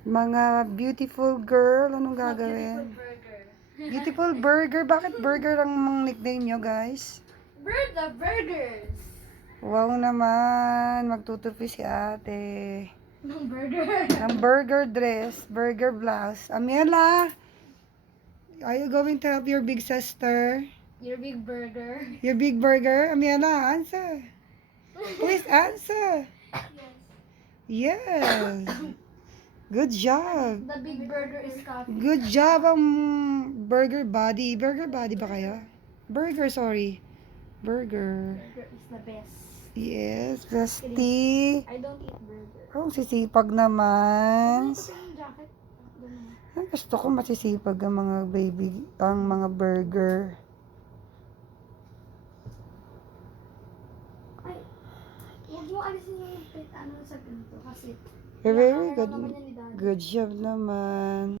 Mga beautiful girl, anong Beautiful gagawin? burger. Beautiful burger. Bakit burger ang mga nickname nyo, guys? We're the burgers. Wow naman. Magtutupi si ate. Ng burger. Ng burger dress, burger blouse. Amiela, are you going to help your big sister? Your big burger. Your big burger? Amiela, answer. Please answer. Yes. Good job. The big burger is coffee. Good job ang burger body. Burger body ba kayo? Burger, sorry. Burger. Burger is the best. Yes, bestie. I don't eat burger. Oh, sisipag naman. Ito yung jacket. Ganun. Ay, gusto ko masisipag ang mga baby, ang mga burger. Ay, huwag mo alisin yung ano sa pinto kasi Very inaano good. naman yan ni Daddy. Good job naman.